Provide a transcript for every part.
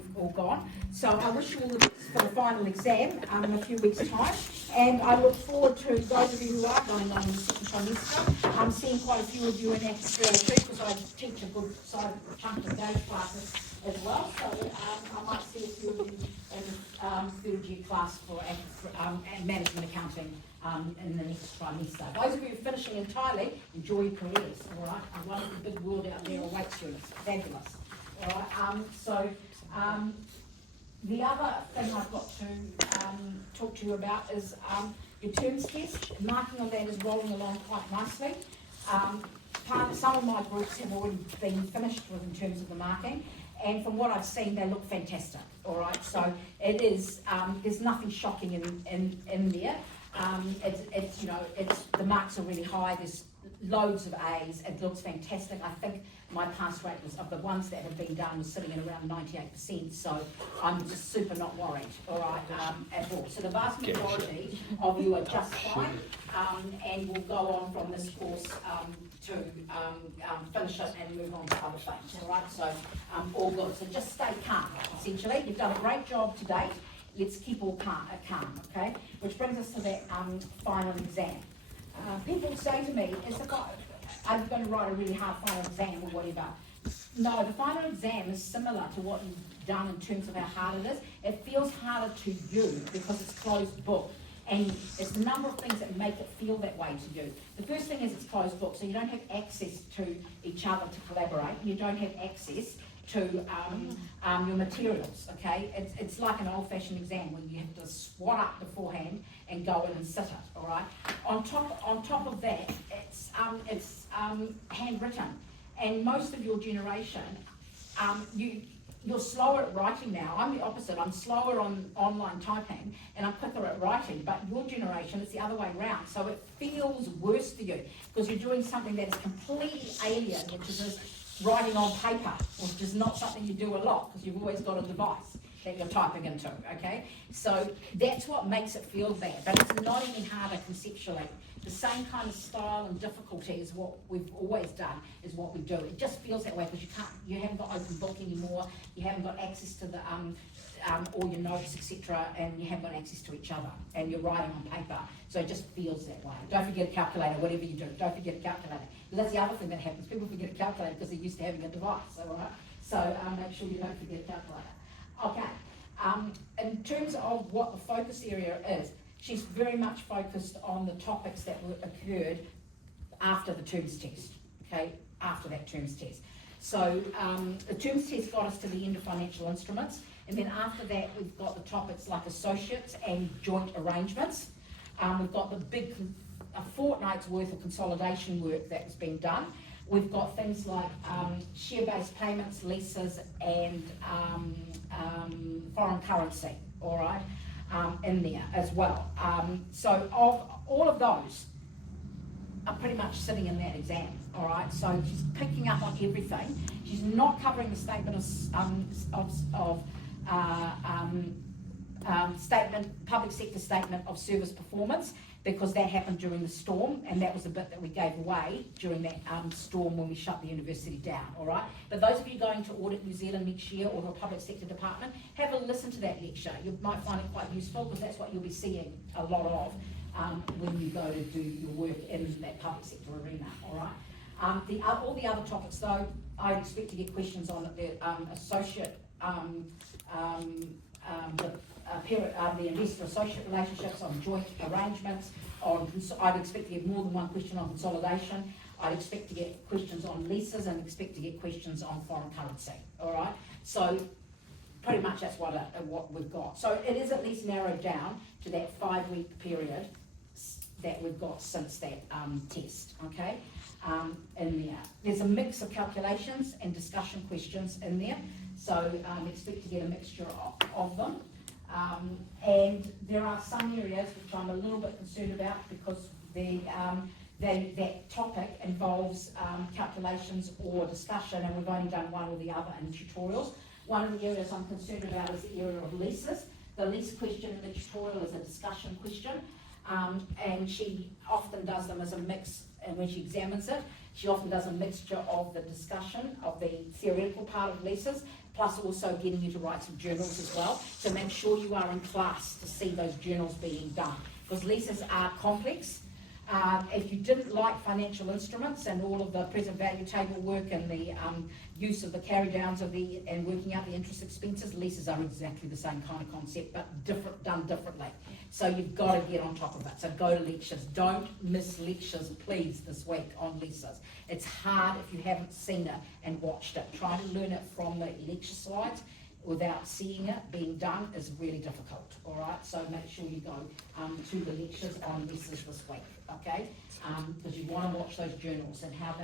you've all gone. So I wish you all the best for the final exam in a few weeks' time. And I look forward to those of you who are going on in the second trimester. I'm seeing quite a few of you in Acts 302 because I teach a good chunk of those classes as well. So I might see a few of you in third year class for management accounting in the next trimester. Those of you finishing entirely, enjoy your careers, all right? A wonderful big world out there awaits you. It's fabulous, all right? The other thing I've got to talk to you about is your terms test. Marking on that is rolling along quite nicely. Some of my groups have already been finished with in terms of the marking, and from what I've seen, they look fantastic. All right, so it is. There's nothing shocking in there. It's the marks are really high. There's loads of A's. It looks fantastic. I think my pass rate was, of the ones that have been done, was sitting at around 98%. So I'm just super not worried. All right, at all. So the vast majority of you are just fine, and will go on from this course to finish it and move on to other things. All right, so all good. So just stay calm. Essentially, you've done a great job to date. Let's keep all calm, okay? Which brings us to that final exam. People say to me, I'm going to write a really hard final exam or whatever. No, the final exam is similar to what you've done in terms of how hard it is. It feels harder to you because it's closed book. And it's a number of things that make it feel that way to you. The first thing is it's closed book, so you don't have access to each other to collaborate. You don't have access to your materials, okay? It's like an old-fashioned exam where you have to swat up beforehand and go in and sit it, all right? On top of that, it's handwritten, and most of your generation, you're slower at writing now. I'm the opposite. I'm slower on online typing and I'm quicker at writing, but your generation, it's the other way around. So it feels worse for you because you're doing something that is completely alien, which is this writing on paper, which is not something you do a lot because you've always got a device that you're typing into, okay? So that's what makes it feel bad, but it's not any harder conceptually. The same kind of style and difficulty is what we've always done, is what we do. It just feels that way because you haven't got open book anymore, you haven't got access to the all your notes, etc., and you haven't got access to each other, and you're writing on paper, so it just feels that way. Don't forget a calculator, whatever you do, don't forget a calculator. Because that's the other thing that happens, people forget a calculator because they're used to having a device, all right? So make sure you don't forget a calculator. Okay, in terms of what the focus area is, she's very much focused on the topics that occurred after the terms test, okay, after that terms test. So the terms test got us to the end of financial instruments, and then after that we've got the topics like associates and joint arrangements. We've got the big a fortnight's worth of consolidation work that has been done. We've got things like share-based payments, leases, and foreign currency, all right, in there as well. So all of those are pretty much sitting in that exam, all right? So she's picking up on everything. She's not covering the statement public sector statement of service performance, because that happened during the storm, and that was the bit that we gave away during that storm when we shut the university down, all right? But those of you going to Audit New Zealand next year or the public sector department, have a listen to that lecture. You might find it quite useful because that's what you'll be seeing a lot of when you go to do your work in that public sector arena, all right? All the other topics, though, I would expect to get questions on the associate, the investor-associate relationships, on joint arrangements, I'd expect to get more than one question on consolidation. I'd expect to get questions on leases and expect to get questions on foreign currency, all right? So pretty much that's what we've got. So it is at least narrowed down to that 5-week period that we've got since that test, okay? In there. There's a mix of calculations and discussion questions in there, so expect to get a mixture of them. And there are some areas which I'm a little bit concerned about because that topic involves calculations or discussion, and we've only done one or the other in tutorials. One of the areas I'm concerned about is the area of leases. The lease question in the tutorial is a discussion question, and she often does them as a mix, and when she examines it, she often does a mixture of the discussion of the theoretical part of leases plus also getting you to write some journals as well. So make sure you are in class to see those journals being done, because leases are complex. If you didn't like financial instruments and all of the present value table work and the use of the carry downs of and working out the interest expenses, leases are exactly the same kind of concept, but done differently. So you've got to get on top of it. So go to lectures. Don't miss lectures, please, this week on leases. It's hard if you haven't seen it and watched it. Trying to learn it from the lecture slides without seeing it being done is really difficult, all right? So make sure you go to the lectures on leases this week, okay? Because you want to watch those journals and how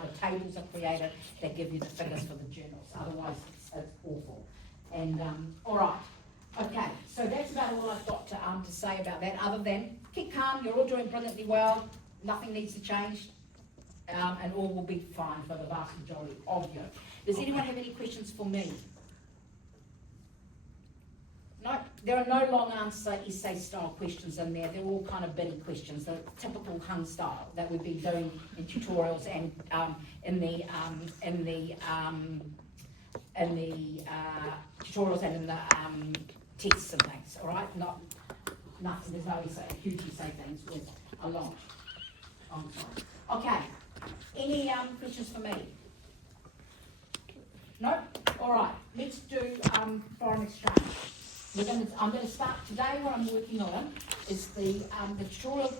the tables are created that give you the figures for the journals. Otherwise, it's awful. And all right, okay. So that's about all I've got to say about that. Other than keep calm, you're all doing brilliantly well. Nothing needs to change, and all will be fine for the vast majority of you. Does anyone have any questions for me? No, there are no long answer essay style questions in there. They're all kind of bitty questions, the typical Hung style that we've been doing in tutorials and in the tutorials and in the texts and things. All right, nothing. There's no essay, huge essay things with a lot. Okay. Any questions for me? No. All right. Let's do foreign exchange. I'm going to start today. What I'm working on is the tutorial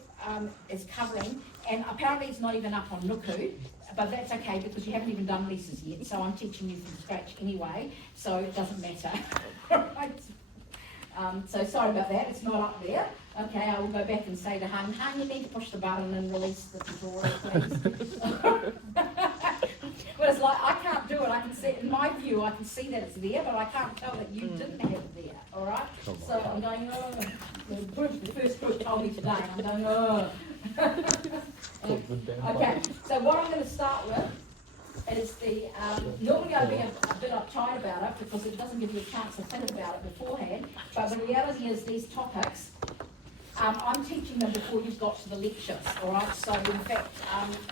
is covering, and apparently it's not even up on Nuku, but that's okay because you haven't even done leases yet. So I'm teaching you from scratch anyway, so it doesn't matter. Right. So sorry about that. It's not up there. Okay, I will go back and say to Hung, you need to push the button and release the tutorial, please. But it's like, I can't do it. I can see, in my view, I can see that it's there, but I can't tell that you didn't have it there, all right? So I'm going, the first group told me today, and I'm going, Okay, so what I'm going to start with is normally I'd be a bit uptight about it because it doesn't give you a chance to think about it beforehand, but the reality is these topics, I'm teaching them before you've got to the lectures, all right? So in fact,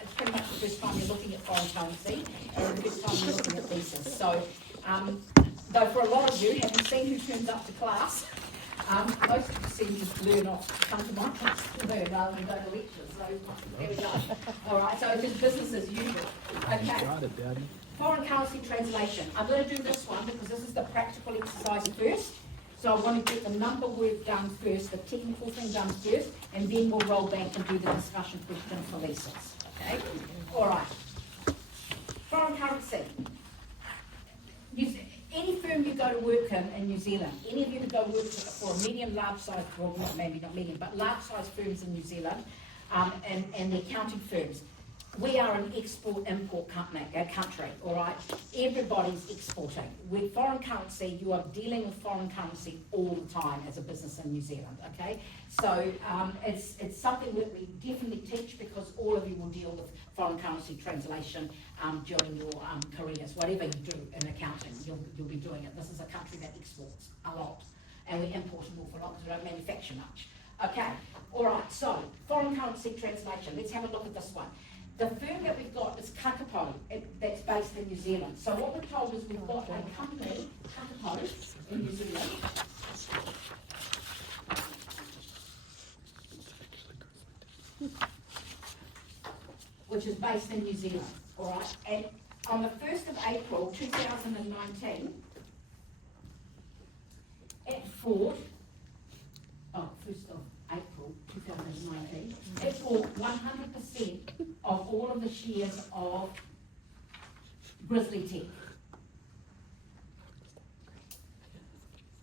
it's pretty much the first time you're looking at foreign currency and the first time you're looking at leases. So, though for a lot of you, having seen who turns up to class, most of you seem to learn off, come to my class to learn rather than go to lectures. So there we go. All right, so it's just business as usual. Okay. Foreign currency translation. I'm going to do this one because this is the practical exercise first. So I want to get the number work done first, the technical thing done first, and then we'll roll back and do the discussion question for leases. Okay? All right. Foreign currency. Any firm you go to work in New Zealand, any of you who go work for a medium, large size, well, maybe not medium, but large size firms in New Zealand, and the accounting firms, we are an export-import country, all right? Everybody's exporting. With foreign currency, you are dealing with foreign currency all the time as a business in New Zealand, okay? So it's something that we definitely teach because all of you will deal with foreign currency translation during your careers. Whatever you do in accounting, you'll be doing it. This is a country that exports a lot, and we import an awful lot because we don't manufacture much. Okay, all right, so foreign currency translation. Let's have a look at this one. The firm that we've got is Kakapo, that's based in New Zealand. So what we're told is we've got a company, Kakapo, in New Zealand. Which is based in New Zealand, all right? And on the 1st of April 2019, it bought, 1st of April 2019, it bought 100% of all of the shares of Grizzly Tech,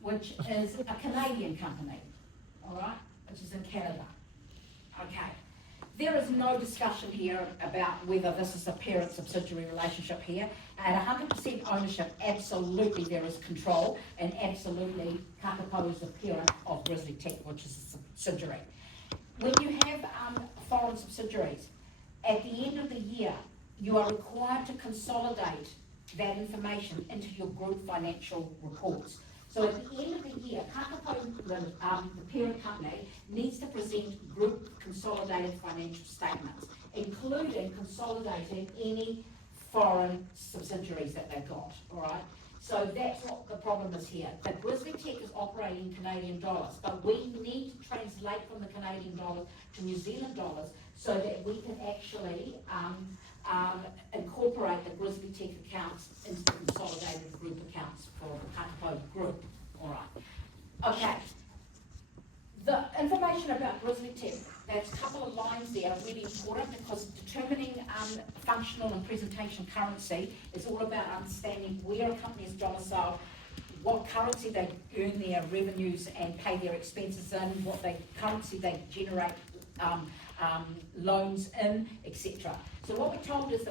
which is a Canadian company, all right, which is in Canada. Okay. There is no discussion here about whether this is a parent-subsidiary relationship here. At 100% ownership, absolutely there is control, and absolutely Kakapo is the parent of Grizzly Tech, which is a subsidiary. When you have foreign subsidiaries, at the end of the year, you are required to consolidate that information into your group financial reports. So at the end of the year, Kakapo, the parent company, needs to present group consolidated financial statements, including consolidating any foreign subsidiaries that they've got, all right? So that's what the problem is here. But Grizzly Tech is operating in Canadian dollars, but we need to translate from the Canadian dollars to New Zealand dollars so that we can actually incorporate the Grizzly Tech accounts into the consolidated group accounts for the Kakapo group. All right. Okay. The information about Grizzly Tech, there's a couple of lines there are really important because determining functional and presentation currency is all about understanding where a company is domiciled, what currency they earn their revenues and pay their expenses in, what currency they generate loans in, etc. So what we're told is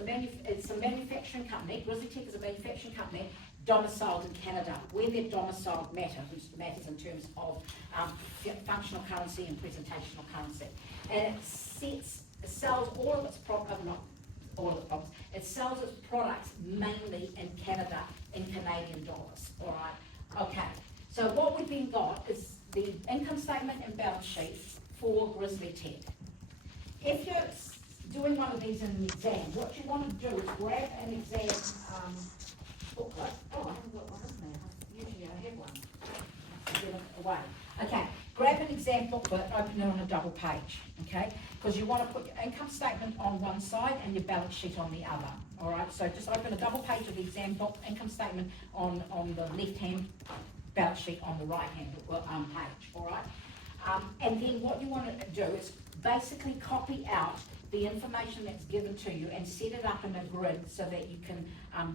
it's a manufacturing company. Grizzly Tech is a manufacturing company domiciled in Canada. Where their domicile matters in terms of functional currency and presentational currency. And it sells all of its it sells its products mainly in Canada in Canadian dollars. All right. Okay. So what we've then got is the income statement and balance sheet for Grizzly Tech. If you're doing one of these in an exam, what you want to do is grab an exam booklet. Oh, I haven't got one, isn't there? Usually I have one. Get it away. Okay, grab an exam booklet, open it on a double page, okay? Because you want to put your income statement on one side and your balance sheet on the other, all right? So just open a double page of the exam book, income statement on the left hand, balance sheet on the right hand page, all right? And then what you want to do is basically copy out the information that's given to you and set it up in a grid so that you can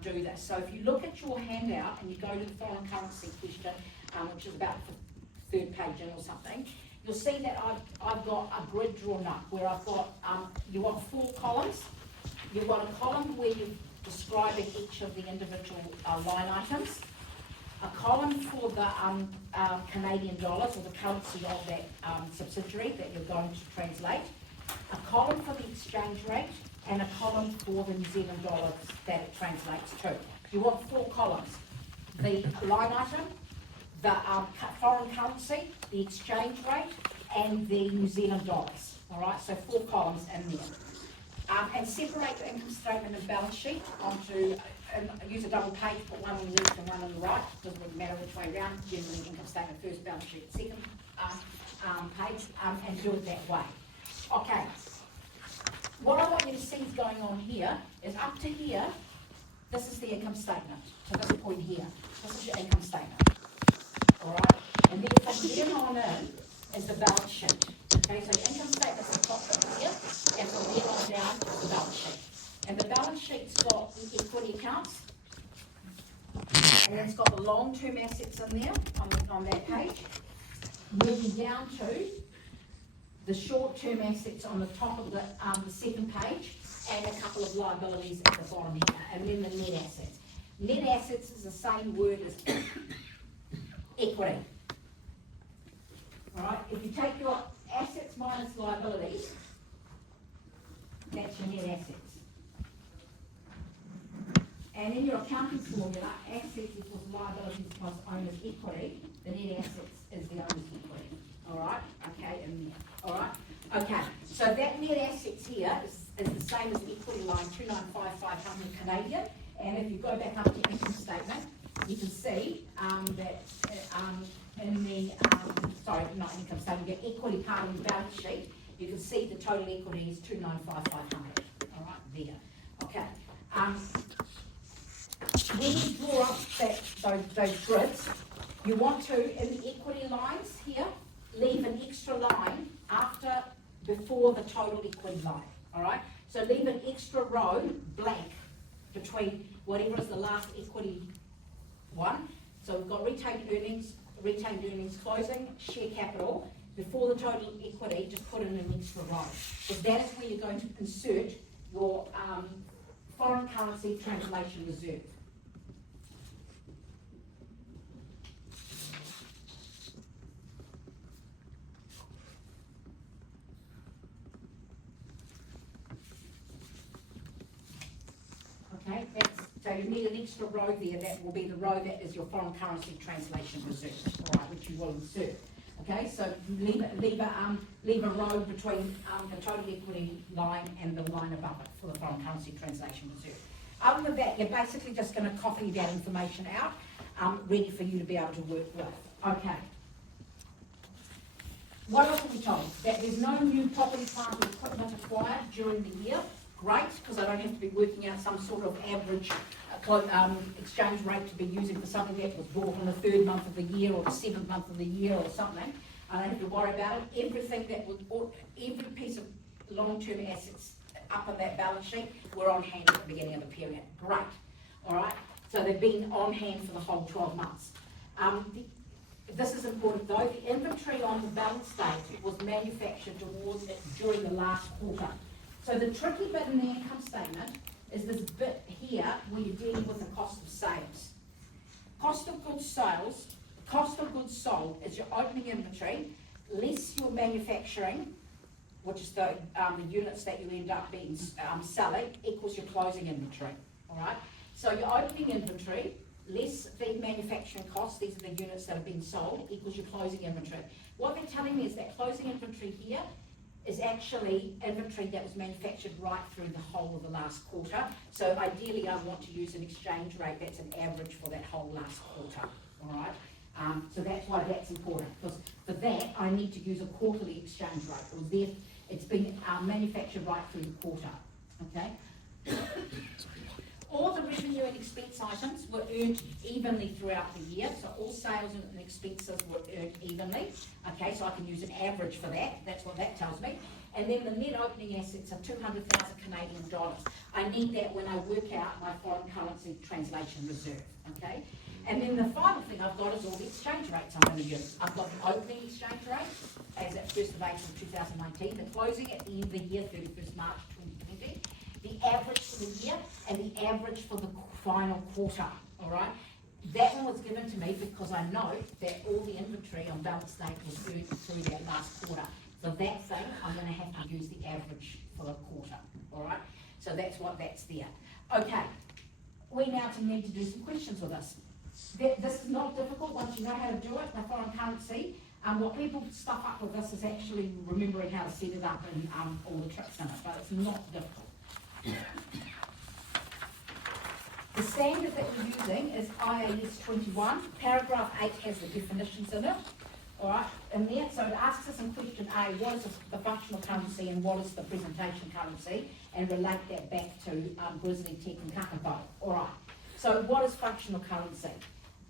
do this. So if you look at your handout and you go to the foreign currency question, which is about the third page in or something, you'll see that I've got a grid drawn up where I've got, you want 4 columns. You've got a column where you're describing each of the individual line items, a column for the Canadian dollars or the currency of that subsidiary that you're going to translate, a column for the exchange rate, and a column for the New Zealand dollars that it translates to. You want 4 columns. The line item, the foreign currency, the exchange rate, and the New Zealand dollars. All right, so 4 columns in there. And separate the income statement and balance sheet onto, use a double page, put one on the left and one on the right. Doesn't really matter which way around. Generally, income statement first, balance sheet second page, and do it that way. Okay, what I want you to see is going on here is up to here, this is the income statement, to this point here. This is your income statement, all right? And then from here on in is the balance sheet. Okay, so your income statement's the top bit here, and from here on down is the balance sheet. And the balance sheet's got the equity accounts, and then it's got the long-term assets in there on that page. Moving down to the short-term assets on the top of the second page, and a couple of liabilities at the bottom here, and then the net assets. Net assets is the same word as equity. All right, if you take your assets minus liabilities, that's your net assets. And in your accounting formula, assets equals liabilities plus owner's equity. The net assets is the owner's equity. All right, okay, in there. All right, okay. So that net assets here is the same as the equity line, 295,500 Canadian. And if you go back up to income statement, you can see that in the sorry, not income statement, your equity part of the balance sheet, you can see the total equity is 295,500. All right, there. Okay. When you draw up those grids, you want to, in the equity lines here, leave an extra line before the total equity line, all right? So leave an extra row blank between whatever is the last equity one. So we've got retained earnings closing, share capital. Before the total equity, just put in an extra row. So that is where you're going to insert your foreign currency translation reserve. Okay, so you need an extra row there. That will be the row that is your foreign currency translation reserve, all right, which you will insert. Okay, so leave a row between the total equity line and the line above it for the foreign currency translation reserve. Other than that, you're basically just going to copy that information out, ready for you to be able to work with. Okay. What else are we told? That there's no new property, plant or equipment acquired during the year. Great, because I don't have to be working out some sort of average exchange rate to be using for something that was bought in the 3rd month of the year or the 7th month of the year or something. I don't have to worry about it. Everything that was, every piece of long-term assets up on that balance sheet were on hand at the beginning of the period. Great. All right. So they've been on hand for the whole 12 months. This is important though. The inventory on the balance date was manufactured towards it during the last quarter. So the tricky bit in the income statement is this bit here where you're dealing with the cost of sales. Cost of goods sold is your opening inventory, less your manufacturing, which is the units that you end up being selling, equals your closing inventory. All right. So your opening inventory less the manufacturing costs, these are the units that have been sold, equals your closing inventory. What they're telling me is that closing inventory here is actually inventory that was manufactured right through the whole of the last quarter. So ideally I want to use an exchange rate that's an average for that whole last quarter, all right? So that's why that's important, because for that I need to use a quarterly exchange rate. It's been manufactured right through the quarter, okay? All the revenue and expense items were earned evenly throughout the year, so all sales and expenses were earned evenly. Okay, so I can use an average for that, that's what that tells me. And then the net opening assets are 200,000 Canadian dollars. I need that when I work out my foreign currency translation reserve, okay? And then the final thing I've got is all the exchange rates I'm going to use. I've got the opening exchange rate as at 1st of April 2019, the closing at the end of the year, 31st March 2020, the average for the year, and the average for the final quarter, all right? That one was given to me because I know that all the inventory on balance date was earned through that last quarter. So that thing, I'm going to have to use the average for the quarter, all right? So that's what that's there. Okay, we now need to do some questions with this. This is not difficult once you know how to do it, the foreign currency. What people stuff up with this is actually remembering how to set it up and all the tricks in it, but it's not difficult. The standard that we're using is IAS 21. Paragraph 8 has the definitions in it. All right, in there, so it asks us in question A, what is the functional currency and what is the presentation currency, and relate that back to Grizzly Tech and Kakapo. All right, so what is functional currency?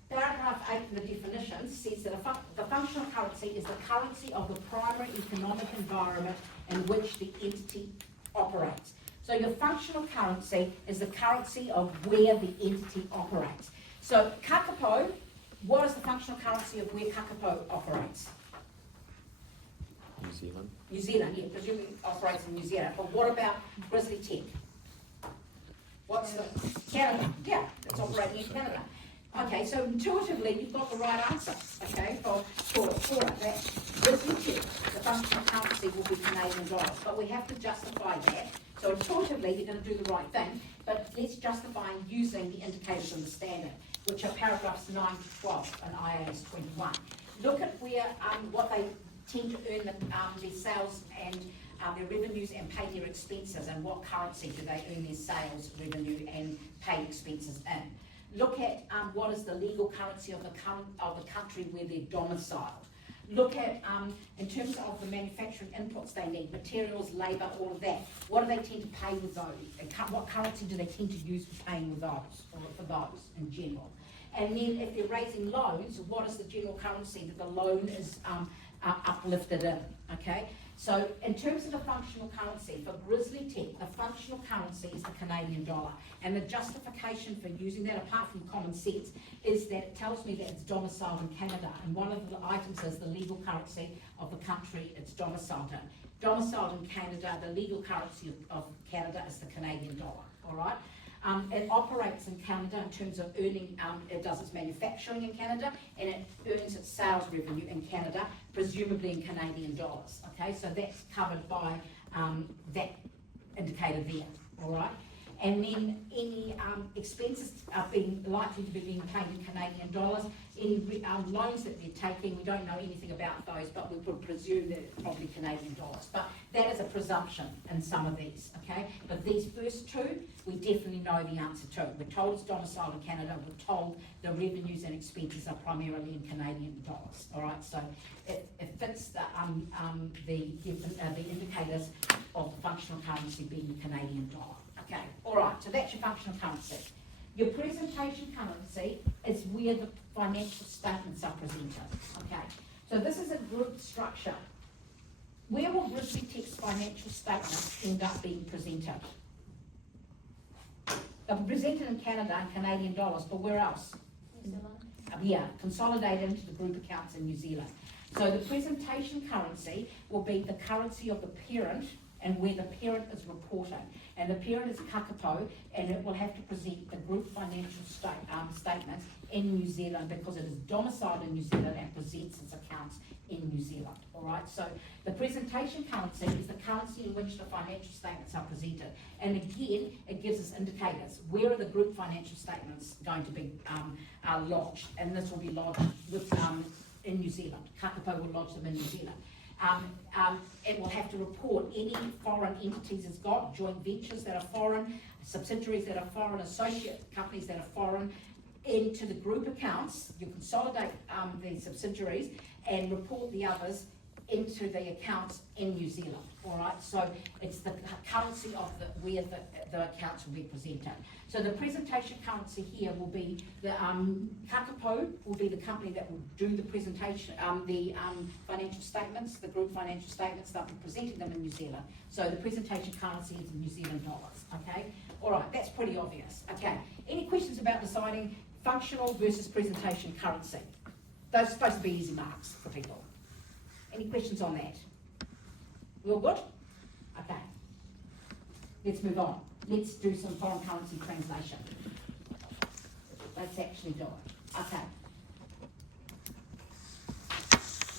Paragraph 8 of the definition says that the functional currency is the currency of the primary economic environment in which the entity operates. So your functional currency is the currency of where the entity operates. So Kakapo, what is the functional currency of where Kakapo operates? New Zealand. New Zealand, yeah, presumably operates in New Zealand. But what about Grizzly Tech? What's the Canada? Yeah, it's operating in Canada. Okay, so intuitively you've got the right answer, okay, for it. That Grizzly Tech, the functional currency will be Canadian dollars, but we have to justify that. So intuitively you're going to do the right thing, but let's justify using the indicators in the standard, which are paragraphs 9 to 12 in IAS 21. Look at where what they tend to earn their sales and their revenues and pay their expenses, and what currency do they earn their sales, revenue and pay expenses in. Look at what is the legal currency of the country where they're domiciled. Look at, in terms of the manufacturing inputs they need, materials, labour, all of that. What do they tend to pay with those? And what currency do they tend to use for paying with those, or for those in general? And then if they're raising loans, what is the general currency that the loan is uplifted in, okay? So in terms of the functional currency, for Grizzly Tech, the functional currency is the Canadian dollar. And the justification for using that, apart from common sense, is that it tells me that it's domiciled in Canada. And one of the items is the legal currency of the country it's domiciled in. Domiciled in Canada, the legal currency of Canada is the Canadian dollar, all right? It operates in Canada in terms of earning, it does its manufacturing in Canada, and it earns its sales revenue in Canada, presumably in Canadian dollars, okay? So that's covered by that indicator there, all right? And then any expenses are being likely to be being paid in Canadian dollars. Any loans that they're taking, we don't know anything about those, but we would presume that it's probably Canadian dollars. But that is a presumption in some of these, okay? But these first two, we definitely know the answer to. We're told it's domiciled in Canada. We're told the revenues and expenses are primarily in Canadian dollars. All right, so it fits the indicators of the functional currency being the Canadian dollar. Okay, all right, so that's your functional currency. Your presentation currency is where the financial statements are presented. Okay, so this is a group structure. Where will Grizzly Tech's financial statements end up being presented? They're presented in Canada and Canadian dollars, but where else? New Zealand. Yeah, consolidated into the group accounts in New Zealand. So the presentation currency will be the currency of the parent and where the parent is reporting. And the parent is Kakapo, and it will have to present the group financial statements in New Zealand because it is domiciled in New Zealand and presents its accounts in New Zealand. All right, so the presentation currency is the currency in which the financial statements are presented. And again, it gives us indicators. Where are the group financial statements going to be lodged? And this will be lodged with, in New Zealand. Kakapo will lodge them in New Zealand. It will have to report any foreign entities it's got, joint ventures that are foreign, subsidiaries that are foreign, associate companies that are foreign, into the group accounts. You consolidate the subsidiaries and report the others into the accounts in New Zealand. All right, so it's the currency of where the accounts will be presented. So the presentation currency here will be the Kakapo will be the company that will do the presentation, the financial statements, the group financial statements. They'll be presenting them in New Zealand. So the presentation currency is New Zealand dollars. Okay, all right, that's pretty obvious. Okay, any questions about deciding functional versus presentation currency? Those are supposed to be easy marks for people. Any questions on that? We all good? Okay. Let's move on. Let's do some foreign currency translation. Let's actually do it. Okay.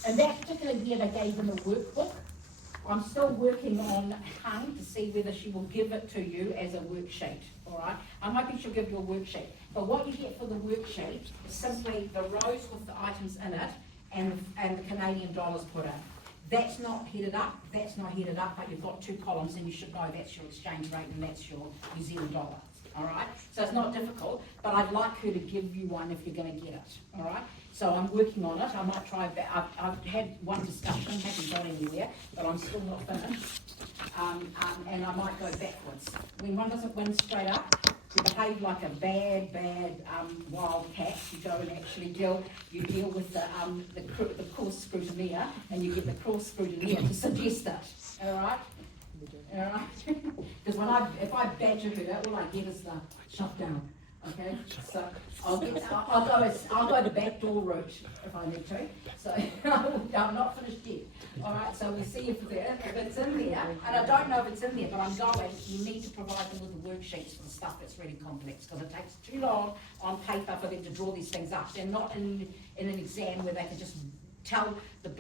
In that particular year, they gave them a workbook. I'm still working on Hung to see whether she will give it to you as a worksheet. All right. I'm hoping she'll give you a worksheet. But what you get for the worksheet is simply the rows with the items in it and the Canadian dollars put in. That's not headed up, but you've got two columns and you should know that's your exchange rate and that's your New Zealand dollar. All right, so it's not difficult, but I'd like her to give you one if you're going to get it. All right, so I'm working on it. I might try. I've had one discussion, haven't gone anywhere, but I'm still not finished. And I might go backwards. When one doesn't win straight up, you behave like a bad wild cat. You go and actually deal with the coarse scrutineer, and you get the coarse scrutineer to suggest it. All right. All right, because if I badger her, all I get is the shut down. Okay, so I'll go the back door route if I need to. So I'm not finished yet. All right, so we'll see if it's in there, and I don't know if it's in there, but I'm going. You need to provide them with the worksheets for the stuff that's really complex because it takes too long on paper for them to draw these things up. They're not in an exam where they can just tell the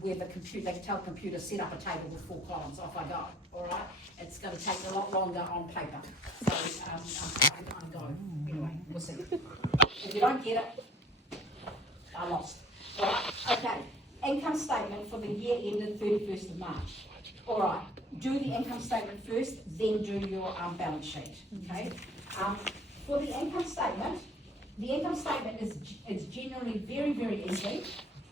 where the computer, they can tell the computer set up a table with 4 columns, off I go, all right? It's going to take a lot longer on paper. So I'm going. Anyway, we'll see. If you don't get it, I lost. All right, okay. Income statement for the year ended 31st of March. All right, do the income statement first, then do your balance sheet, okay? For the income statement is generally very, very easy.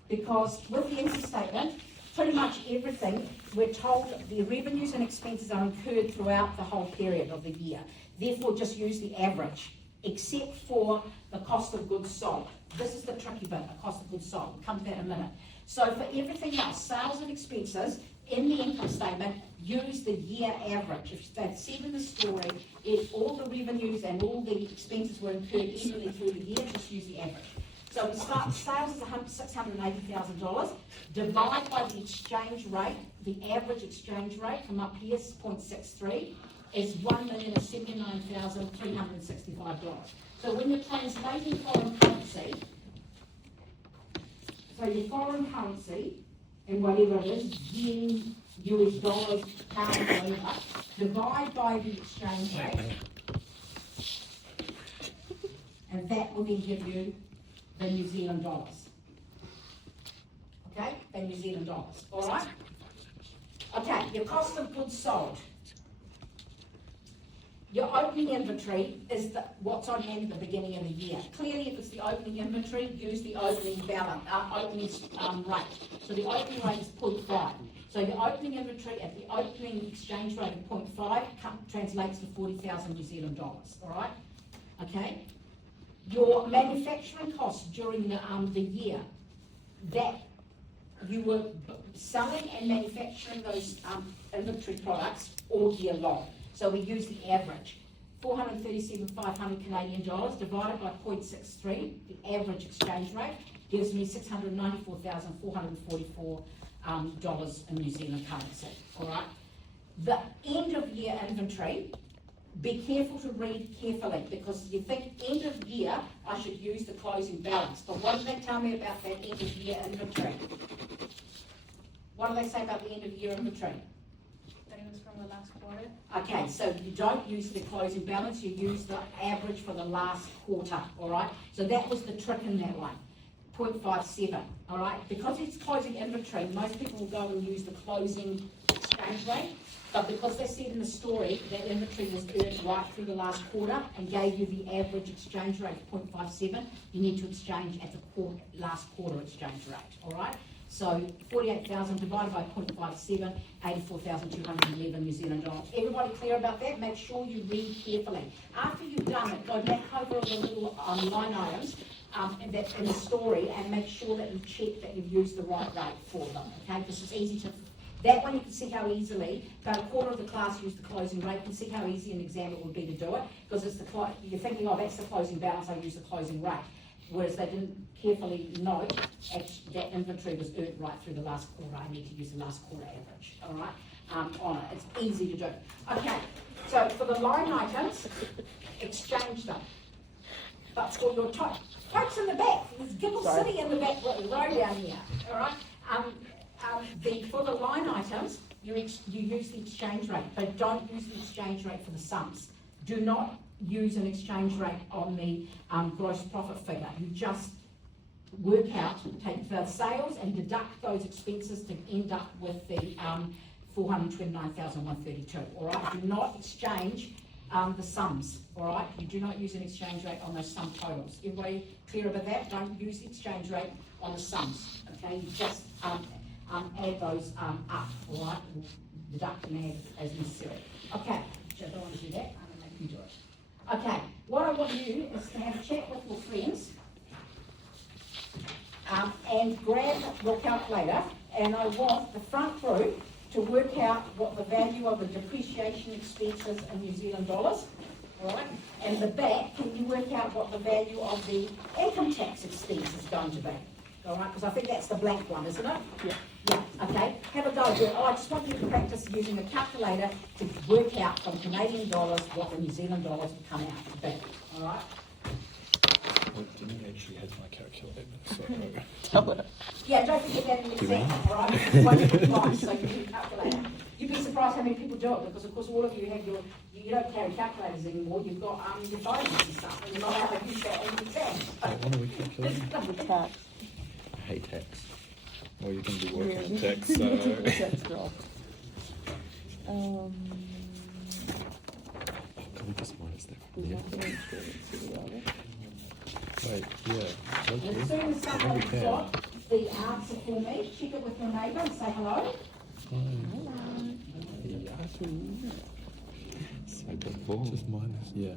Because with the income statement, pretty much everything, we're told the revenues and expenses are incurred throughout the whole period of the year. Therefore, just use the average, except for the cost of goods sold. This is the tricky bit, the cost of goods sold. We'll come to that in a minute. So for everything else, sales and expenses, in the income statement, use the year average. If they've said in the story, if all the revenues and all the expenses were incurred evenly through the year, just use the average. So we start, sales is $680,000, divide by the exchange rate, the average exchange rate from up here, 0.63, is $1,079,365. So when you're translating foreign currency, so your foreign currency, and whatever it is, yen, US dollars, pounds, whatever, divide by the exchange rate, and that will then give you the New Zealand dollars. Okay, the New Zealand dollars, all right? Okay, your cost of goods sold. Your opening inventory is what's on hand at the beginning of the year. Clearly, if it's the opening inventory, use the opening balance, opening rate. So the opening rate is 0.5. So your opening inventory at the opening exchange rate of 0.5 translates to 40,000 New Zealand dollars. All right? Okay. Your manufacturing costs during the year that you were selling and manufacturing those inventory products all year long. So we use the average, 437,500 Canadian dollars divided by 0.63, the average exchange rate, gives me 694,444 dollars in New Zealand currency, all right? The end of year inventory, be careful to read carefully, because you think end of year, I should use the closing balance. But what do they tell me about that end of year inventory? What do they say about the end of year inventory? From the last quarter. Okay, so you don't use the closing balance, you use the average for the last quarter, all right? So that was the trick in that one, 0.57, all right? Because it's closing inventory, most people will go and use the closing exchange rate, but because they said in the story that inventory was earned right through the last quarter and gave you the average exchange rate of 0.57, you need to exchange at the last quarter exchange rate, all right? So 48,000 divided by 0.57, 84,211 New Zealand dollars. Everybody clear about that? Make sure you read carefully. After you've done it, go back over the little line items that's in the story and make sure that you check that you've used the right rate for them. Okay, this is easy to. That one you can see how easily, about a quarter of the class use the closing rate. You can see how easy an exam it would be to do it, because it's you're thinking, oh, that's the closing balance, I use the closing rate. Whereas they didn't carefully note that inventory was earned right through the last quarter. I need to use the last quarter average, all right, on it. It's easy to do. Okay, so for the line items, exchange them. But for your folks in the back, there's Gibble City in the back row down here, all right? For the line items, you use the exchange rate, but don't use the exchange rate for the sums. Do not use an exchange rate on the gross profit figure. You just work out, take the sales and deduct those expenses to end up with the 429,132, all right? Do not exchange the sums, all right? You do not use an exchange rate on those sum totals. Everybody clear about that? Don't use the exchange rate on the sums, okay? You just add those up, all right? Deduct and add as necessary. Okay, so I don't want to do that, I'm going to make you do it. Okay, what I want you is to have a chat with your friends and grab your calculator, and I want the front group to work out what the value of the depreciation expenses in New Zealand dollars, all right? And the back, can you work out what the value of the income tax expense is going to be, all right? Because I think that's the blank one, isn't it? Yeah. Yeah, okay, have a go at it. I just want you to practice using a calculator to work out from Canadian dollars what the New Zealand dollars will come out to be, all right? I didn't actually have my calculator, so... Yeah, don't forget that in the exam, all right? It's wonderful time, so you do a calculator. You'd be surprised how many people do it, because of course all of you have you don't carry calculators anymore, you've got your phones and stuff, and you're not able to use that in the exam. What are we calculating? The tax. I hate tax. Well, you can be working on Yeah. tax, so... Tax girl. Can we just minus that? We Yeah. have to make sure it's together. Wait, yeah. As Okay. soon as I think we someone's can. got the answer for me, check it with your neighbour and say hello. Yahoo. So just minus, yeah.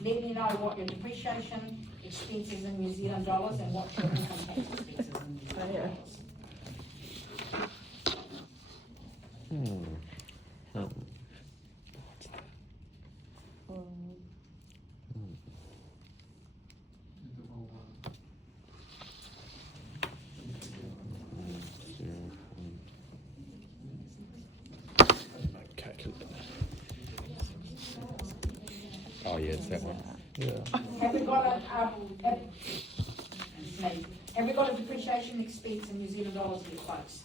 Let me know what your depreciation expenses in New Zealand dollars and what your income tax expenses in New Zealand dollars. My calculator. Oh yeah, it's that one. Yeah. Have we got a, have we got a depreciation expense in New Zealand dollars here, folks?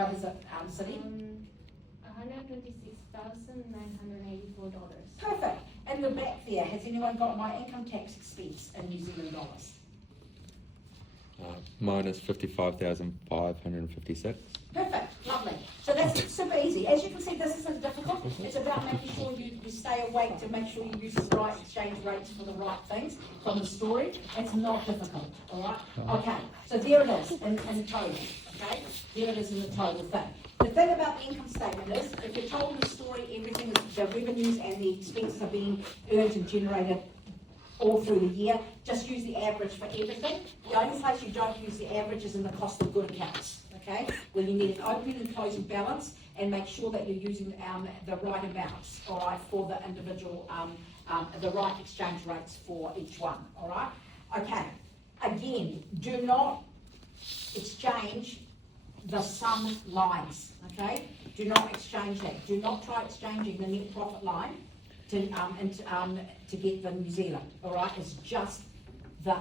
Brothers City? $126,984. Perfect. In the back there, has anyone got my income tax expense in New Zealand dollars? Mine is 55,556. Perfect, lovely. So that's super easy. As you can see, this isn't difficult. It's about making sure you stay awake to make sure you use the right exchange rates for the right things from the story. It's not difficult, all right? Okay, so there it is in total, okay? There it is in the total thing. The thing about the income statement is, if you're told the story, everything is, the revenues and the expenses are being earned and generated all through the year, just use the average for everything. The only place you don't use the average is in the cost of good accounts, okay? Where you need an opening and closing balance and make sure that you're using the right amounts, all right, for the individual, the right exchange rates for each one, all right? Okay, again, do not exchange the sum lines, okay? Do not exchange that. Do not try exchanging the net profit line to get the New Zealand, all right? It's just the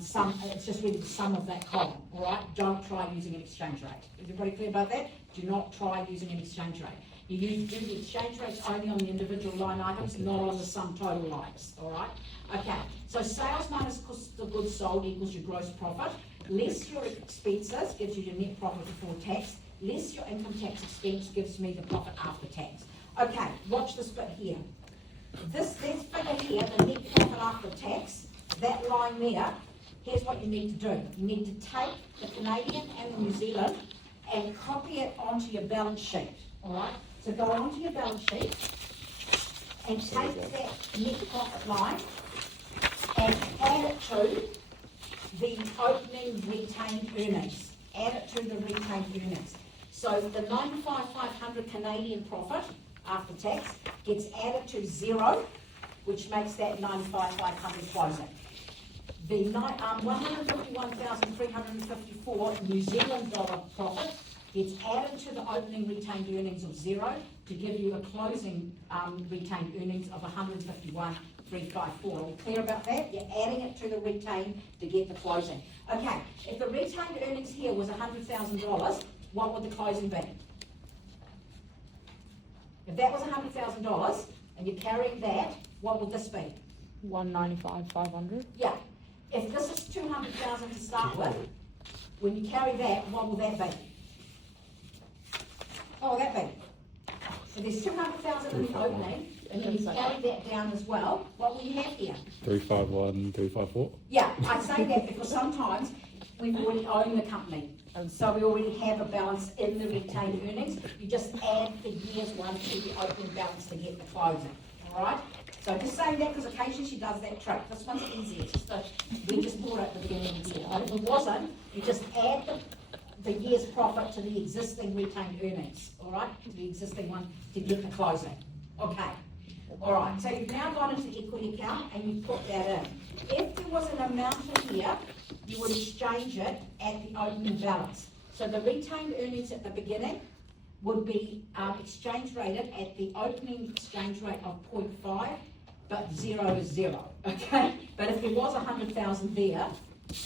sum. It's just really the sum of that column, all right? Don't try using an exchange rate. Is everybody clear about that? Do not try using an exchange rate. You do the exchange rates only on the individual line items, not on the sum total lines, all right? Okay. So sales minus cost of goods sold equals your gross profit, less your expenses gives you your net profit before tax, less your income tax expense gives me the profit after tax. Okay, watch this bit here. This figure here, the net profit after tax, that line there, here's what you need to do. You need to take the Canadian and the New Zealand and copy it onto your balance sheet, all right? So go onto your balance sheet and take that net profit line and add it to the opening retained earnings. Add it to the retained earnings. So the 95,500 Canadian profit after tax gets added to 0, which makes that 95,500 closing. The 151,354 New Zealand dollar profit gets added to the opening retained earnings of 0 to give you a closing retained earnings of 151,354. Are you clear about that? You're adding it to the retained to get the closing. Okay, if the retained earnings here was $100,000, what would the closing be? If that was $100,000 and you're carrying that, what would this be? 195,500. Yeah. If this is 200,000 to start with, when you carry that, what will that be? What will that be? So there's 200,000 in the opening, and then you carry that down as well. What will you have here? 351, 354. Yeah, I say that because sometimes we already own the company, and so we already have a balance in the retained earnings. You just add the year's one to the opening balance to get the closing, all right? So just saying that because occasionally she does that trick. This one's easy. It's just we just bought it at the beginning of the year. But if it wasn't, you just add the year's profit to the existing retained earnings, all right? To the existing one to get the closing. Okay. All right, so you've now gone into the equity account and you put that in. If there was an amount in here, you would exchange it at the opening balance. So the retained earnings at the beginning would be exchange rated at the opening exchange rate of 0.5, but 0 is 0, okay? But if there was 100,000 there,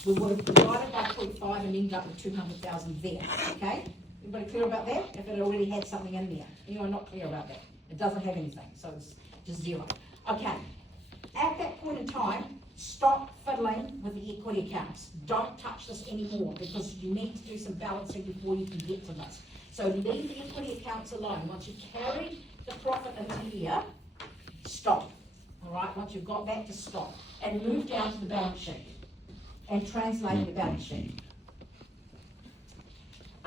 we would have divided by 0.5 and ended up with 200,000 there, okay? Everybody clear about that? If it already had something in there. Anyone not clear about that? It doesn't have anything, so it's just 0. Okay, at that point in time, stop fiddling with the equity accounts. Don't touch this anymore because you need to do some balancing before you can get to this. So leave the equity accounts alone. Once you've carried the profit into here, stop. All right, once you've got that, just stop. And move down to the balance sheet and translate the balance sheet.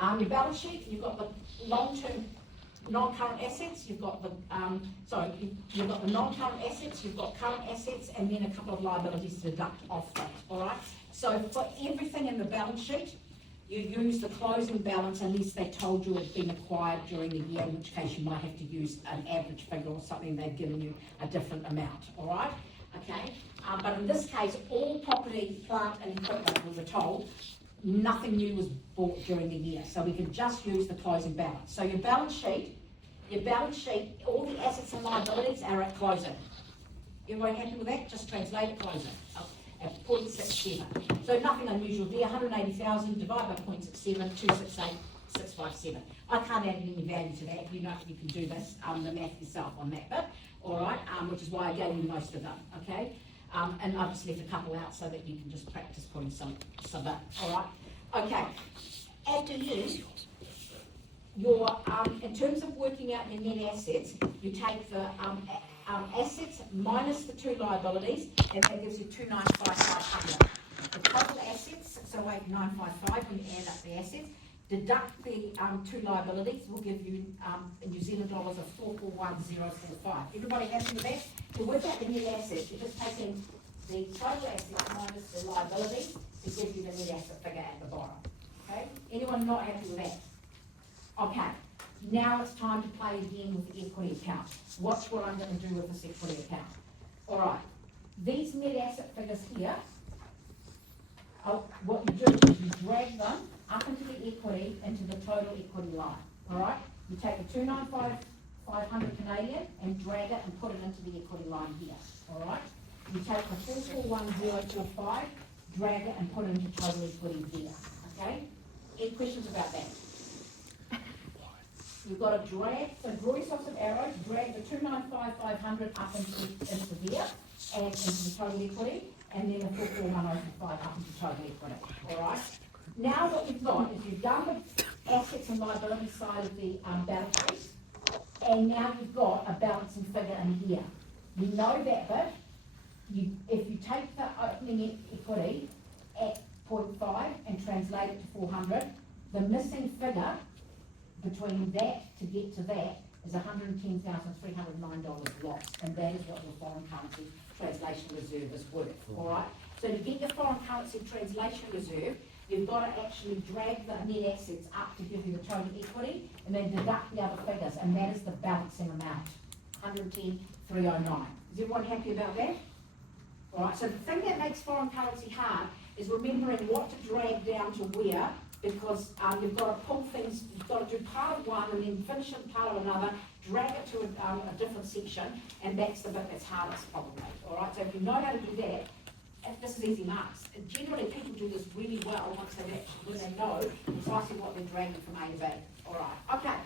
Your balance sheet, you've got the long-term non-current assets, you've got the, you've got the non-current assets, you've got current assets, and then a couple of liabilities to deduct off that, all right? So for everything in the balance sheet, you use the closing balance unless they told you it's been acquired during the year, in which case you might have to use an average figure or something, they've given you a different amount, all right? Okay, but in this case, all property, plant and equipment, we were told, nothing new was bought during the year, so we can just use the closing balance. So your balance sheet, all the assets and liabilities are at closing. Everybody happy with that? Just translate it closing at 0.67. So nothing unusual there. 180,000 divided by 0.67, 657. I can't add any value to that, you know, you can do this, the math yourself on that bit, all right, which is why I gave you most of them, okay? And I've just left a couple out so that you can just practice putting some in, all right? Okay, after you, your, in terms of working out your net assets, you take the assets minus the two liabilities, and that gives you 295,500. The total assets, 608,955 when you add up the assets, deduct the two liabilities will give you in New Zealand dollars of 441045. Everybody happy with that? To work out the net assets, you're just taking the total assets minus the liabilities to give you the net asset figure at the bottom. Okay? Anyone not happy with that? Okay. Now it's time to play again with the equity account. Watch what I'm going to do with this equity account. All right. These net asset figures here, what you do is you drag them up into the equity, into the total equity line, all right? You take the 295,500 Canadian and drag it and put it into the equity line here, all right? You take the 441045, drag it and put it into total equity here, okay? Any questions about that? You've got to drag, so draw yourself some arrows, drag the 295,500 up into here and into the total equity, and then the 441045 up into total equity, all right? Now what you've got is you've done the assets and liability side of the balance sheet, and now you've got a balancing figure in here. You know that bit. If you take the opening equity at 0.5 and translate it to 400, the missing figure between that to get to that is $110,309 lost, and that is what your foreign currency translation reserve is worth, all right? So to get your foreign currency translation reserve, you've got to actually drag the net assets up to give you the total equity, and then deduct the other figures, and that is the balancing amount, 110,309. Is everyone happy about that? All right, so the thing that makes foreign currency hard is remembering what to drag down to where, because you've got to pull things, you've got to do part of one and then finish in part of another, drag it to a different section, and that's the bit that's hardest probably, all right? So if you know how to do that, this is easy marks. Generally, people do this really well once when they know precisely what they're dragging from A to B. All right, okay.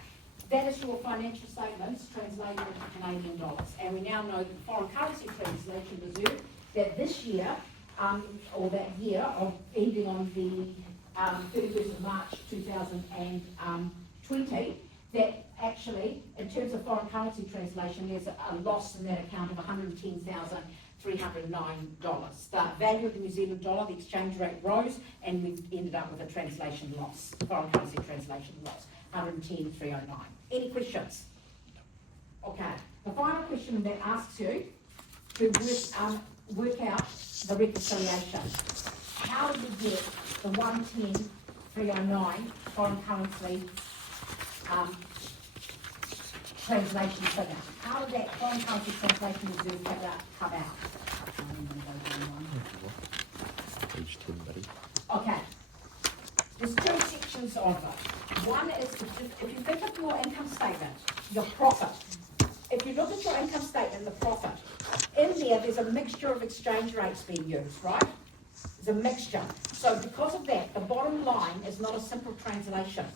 That is your financial statements translated into Canadian dollars. And we now know the foreign currency translation reserve that this year, or that year of ending on the 31st of March 2020, that actually, in terms of foreign currency translation, there's a loss in that account of $110,309. The value of the New Zealand dollar, the exchange rate rose, and we've ended up with a translation loss, foreign currency translation loss, 110,309. Any questions? Okay. The final question that asks you to work out the reconciliation. How do you get the 110,309 foreign currency translation figure? How did that foreign currency translation reserve figure come out? Page 10, buddy. Okay. There's two sections of it. One is, if you think of your income statement, your profit. If you look at your income statement, the profit, in there's a mixture of exchange rates being used, right? There's a mixture. So because of that, the bottom line is not a simple translation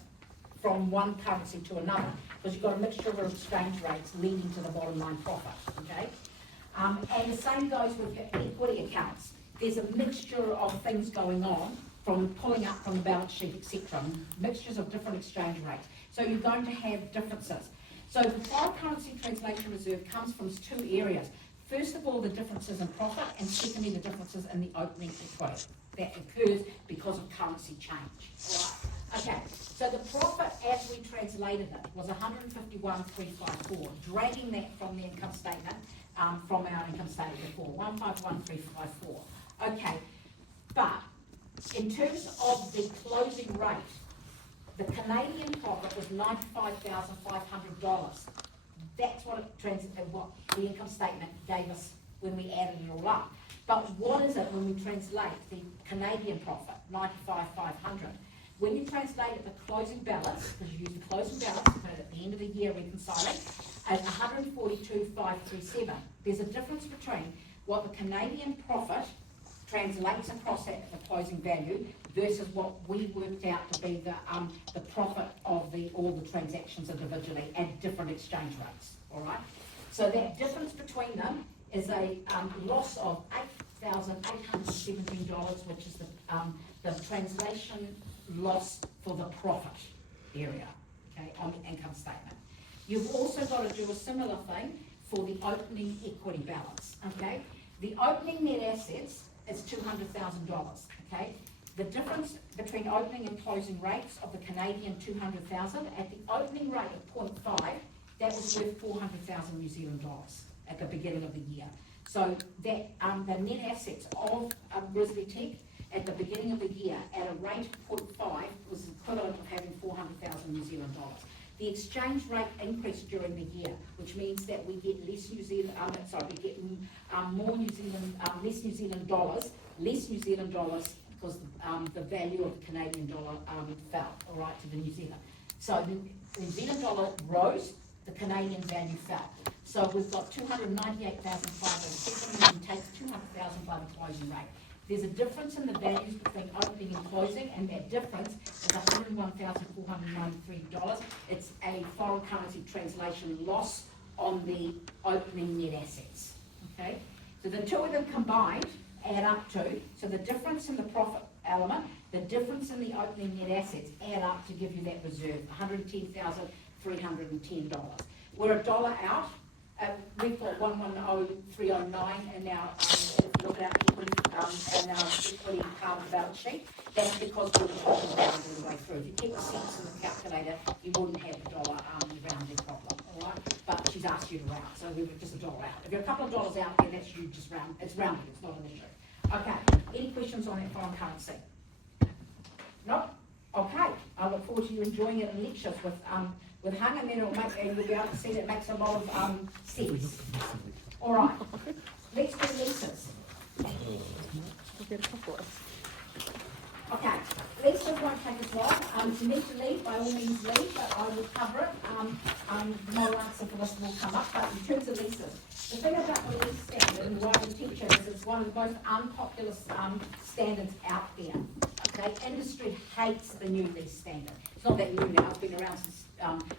from one currency to another, because you've got a mixture of exchange rates leading to the bottom line profit, okay? And the same goes with your equity accounts. There's a mixture of things going on from pulling up from the balance sheet, etc. Mixtures of different exchange rates. So you're going to have differences. So the foreign currency translation reserve comes from two areas. First of all, the differences in profit, and secondly, the differences in the opening equity that occurs because of currency change. All right. Okay, so the profit as we translated it was 151,354, dragging that from the income statement, from our income statement before, 151,354. Okay, but in terms of the closing rate, the Canadian profit was $95,500. That's what what the income statement gave us when we added it all up. But what is it when we translate the Canadian profit, $95,500? When you translate it, the closing balance, because you use the closing balance, put it at the end of the year reconciling, at $142,537. There's a difference between what the Canadian profit translates across at the closing value versus what we worked out to be the profit of all the transactions individually at different exchange rates, all right? So that difference between them is a loss of $8,817, which is the translation loss for the profit area, okay, on the income statement. You've also got to do a similar thing for the opening equity balance, okay? The opening net assets is $200,000, okay? The difference between opening and closing rates of the Canadian 200,000 at the opening rate of 0.5, that was worth 400,000 New Zealand dollars at the beginning of the year. So that the net assets of RisviTech at the beginning of the year at a rate of 0.5 was equivalent of having 400,000 New Zealand dollars. The exchange rate increased during the year, which means that we get less New Zealand, more New Zealand, less New Zealand dollars because the value of the Canadian dollar fell, all right, to the New Zealand. So the New Zealand dollar rose, the Canadian value fell. So we've got 298,507 and take 200,000 by the closing rate. There's a difference in the values between opening and closing, and that difference is $101,493. It's a foreign currency translation loss on the opening net assets, okay? So the two of them combined add up to, so the difference in the profit element, the difference in the opening net assets add up to give you that reserve, $110,310. We're a dollar out. We've got 110,309 in our look at our equity and our equity part of the balance sheet. That's because we were talking about it all the way through. If you keep the cents in the calculator, you wouldn't have the dollar rounding problem, all right? But she's asked you to round, so we were just a dollar out. If you're a couple of dollars out, then that's you just round. It's rounded, it's not an issue. Okay, any questions on that foreign currency? No? Okay, I look forward to you enjoying it in lectures with Hung, and then it'll make, and you'll be able to see that it makes a lot of sense. All right, let's do leases. Okay, leases won't take us long. If you need to leave, by all means leave, but I will cover it. No answer for this will come up, but in terms of leases, the thing about the lease standard and why we teach it is it's one of the most unpopular standards out there. Okay, industry hates the new lease standard. It's not that new now, it's been around since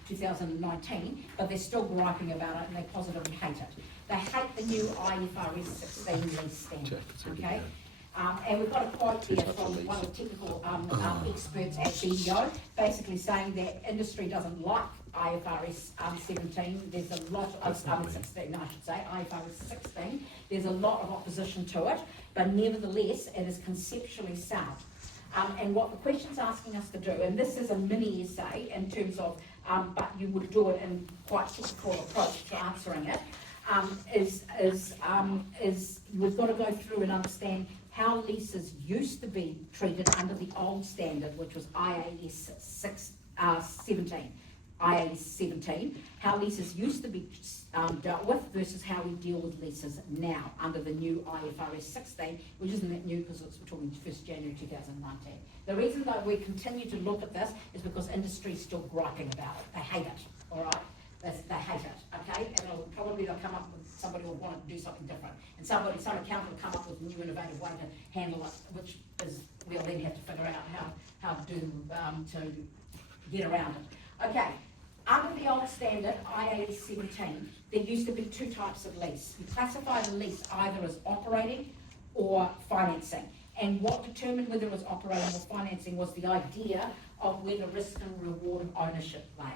2019, but they're still griping about it and they positively hate it. They hate the new IFRS 16 lease standard, okay? And we've got a quote here from one of the technical experts at BDO, basically saying that industry doesn't like IFRS 17. There's a lot of, 16 I should say, IFRS 16. There's a lot of opposition to it, but nevertheless, it is conceptually sound. And what the question's asking us to do, and this is a mini essay in terms of, but you would do it in quite technical approach to answering it, is we've got to go through and understand how leases used to be treated under the old standard, which was IAS 17. IAS 17, how leases used to be dealt with versus how we deal with leases now under the new IFRS 16, which isn't that new because we're talking 1st January 2019. The reason that we continue to look at this is because industry is still griping about it. They hate it, all right? They hate it, okay? And they'll come up with, somebody will want to do something different. And some accountant will come up with a new innovative way to handle it, which is, we'll then have to figure out how to get around it. Okay. Under the old standard, IAS 17, there used to be two types of lease. You classified a lease either as operating or financing. And what determined whether it was operating or financing was the idea of where the risk and reward of ownership lay.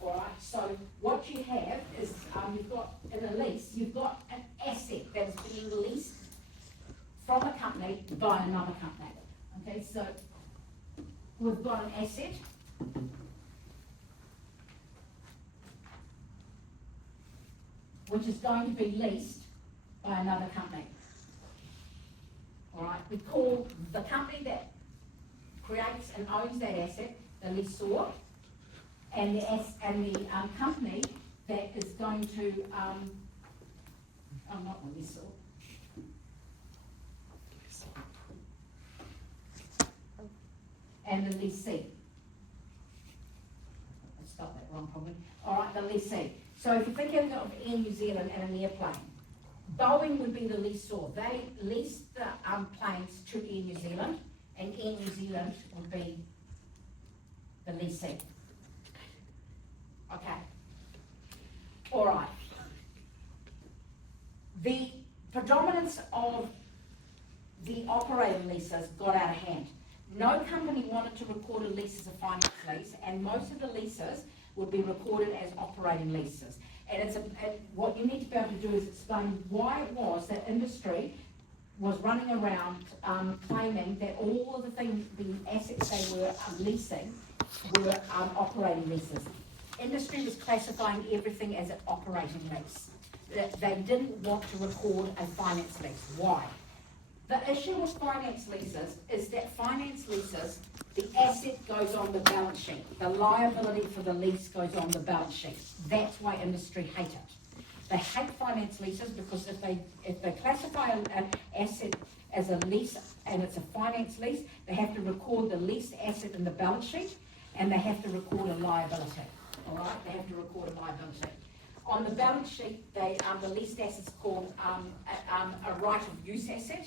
All right, so what you have is, you've got, in a lease, you've got an asset that is being leased from a company by another company. Okay, so we've got an asset. Which is going to be leased by another company. All right, we call the company that creates and owns that asset the lessor, and the company that is going to, not the lessor. And the lessee. I spelled that wrong probably. All right, the lessee. So if you think of Air New Zealand and an airplane, Boeing would be the lessor. They lease the planes Air New Zealand, and Air New Zealand would be the lessee. Okay. All right. The predominance of the operating leases got out of hand. No company wanted to record a lease as a finance lease, and most of the leases would be recorded as operating leases. And what you need to be able to do is explain why it was that industry was running around claiming that all of the assets they were leasing were operating leases. Industry was classifying everything as an operating lease. They didn't want to record a finance lease. Why? The issue with finance leases is that finance leases, the asset goes on the balance sheet. The liability for the lease goes on the balance sheet. That's why industry hate it. They hate finance leases because if they classify an asset as a lease and it's a finance lease, they have to record the leased asset in the balance sheet and they have to record a liability. All right, they have to record a liability. On the balance sheet, the leased asset's called a right of use asset,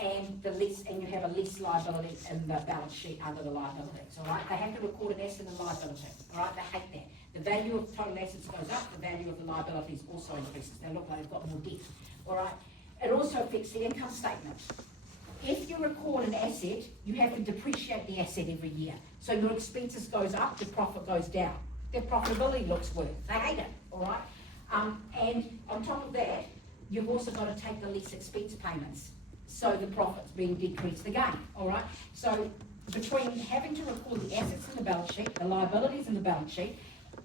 and you have a lease liability in the balance sheet under the liabilities. All right, they have to record an asset and liability. All right, they hate that. The value of total assets goes up, the value of the liabilities also increases. They look like they've got more debt. All right, it also affects the income statement. If you record an asset, you have to depreciate the asset every year. So your expenses goes up, your profit goes down. Their profitability looks worse. They hate it, all right? And on top of that, you've also got to take the lease expense payments. So the profit's being decreased again, all right? So between having to record the assets in the balance sheet, the liabilities in the balance sheet,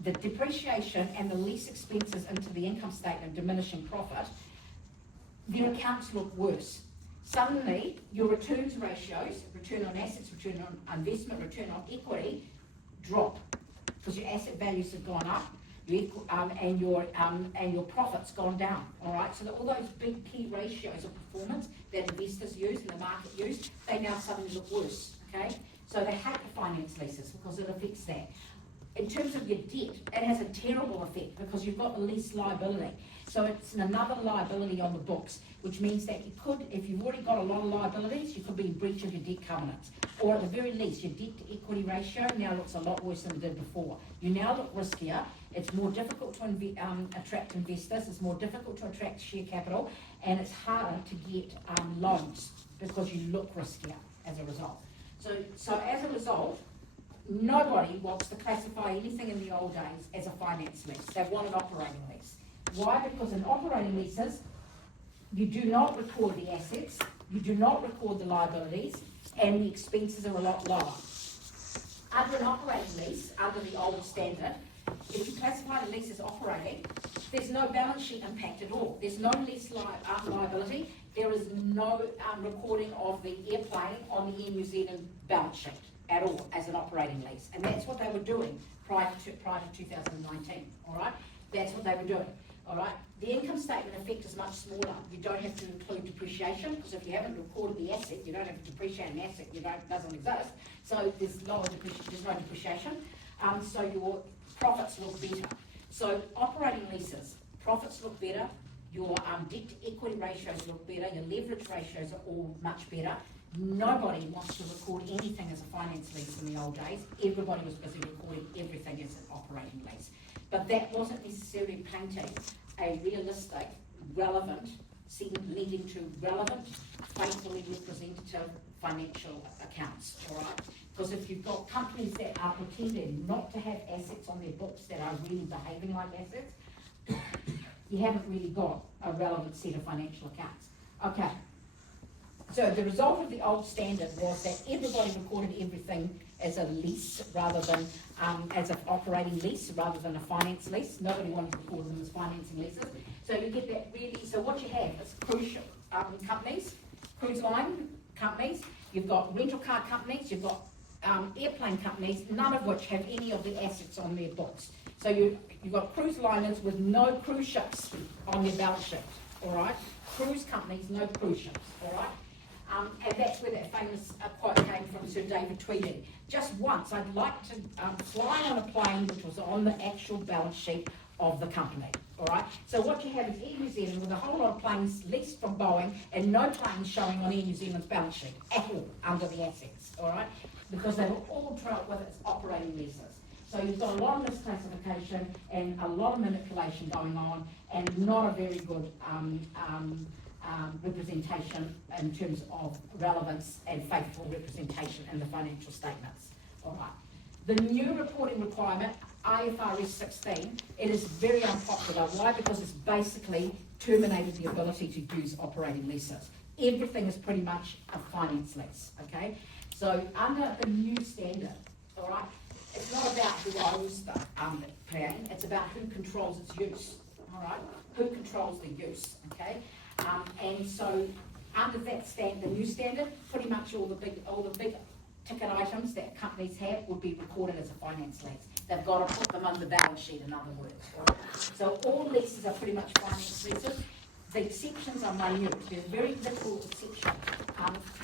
the depreciation and the lease expenses into the income statement diminishing profit, their accounts look worse. Suddenly, your returns ratios, return on assets, return on investment, return on equity, drop because your asset values have gone up, and your profits gone down. All right, so all those big key ratios of performance that investors use and the market use, they now suddenly look worse. Okay, so they hate the finance leases because it affects that. In terms of your debt, it has a terrible effect because you've got the lease liability. So it's another liability on the books, which means that you could, if you've already got a lot of liabilities, you could be in breach of your debt covenants. Or at the very least, your debt to equity ratio now looks a lot worse than it did before. You now look riskier. It's more difficult to attract investors. It's more difficult to attract share capital. And it's harder to get loans because you look riskier as a result. So as a result, nobody wants to classify anything in the old days as a finance lease. They want an operating lease. Why? Because in operating leases, you do not record the assets, you do not record the liabilities, and the expenses are a lot lower. Under an operating lease, under the old standard, if you classify the lease as operating, there's no balance sheet impact at all. There's no lease liability. There is no recording of the airplane on the Air New Zealand balance sheet at all as an operating lease. And that's what they were doing prior to 2019, all right? That's what they were doing, all right? The income statement effect is much smaller. You don't have to include depreciation, because if you haven't recorded the asset, you don't have to depreciate an asset, doesn't exist. So there's no depreciation. So your profits look better. So operating leases, profits look better, your debt to equity ratios look better, your leverage ratios are all much better. Nobody wants to record anything as a finance lease in the old days. Everybody was busy recording everything as an operating lease. But that wasn't necessarily painting a realistic, relevant, leading to relevant, faithfully representative financial accounts, all right? Because if you've got companies that are pretending not to have assets on their books that are really behaving like assets, you haven't really got a relevant set of financial accounts. Okay. So the result of the old standard was that everybody recorded everything as a lease rather than as an operating lease rather than a finance lease. Nobody wanted to record them as financing leases. So you get that really, so what you have is cruise ship companies, cruise line companies, you've got rental car companies, you've got airplane companies, none of which have any of the assets on their books. So you've got cruise liners with no cruise ships on their balance sheet, all right? Cruise companies, no cruise ships, all right? And that's where that famous quote came from Sir David Tweedie. Just once, I'd like to fly on a plane which was on the actual balance sheet of the company. all right? So what you have is Air New Zealand with a whole lot of planes leased from Boeing and no planes showing on Air New Zealand's balance sheet at all under the assets, all right? Because they were all trailed with its operating leases. So you've got a lot of misclassification and a lot of manipulation going on and not a very good representation in terms of relevance and faithful representation in the financial statements, all right? The new reporting requirement, IFRS 16, it is very unpopular. Why? Because it's basically terminated the ability to use operating leases. Everything is pretty much a finance lease, okay? So under the new standard, all right, it's not about who owns the plane, it's about who controls its use, all right? Who controls the use, okay? And so under that the new standard, pretty much all the big ticket items that companies have would be recorded as a finance lease. They've got to put them on the balance sheet, in other words. Right? So all leases are pretty much finance leases. The exceptions are minute. There's very little exception.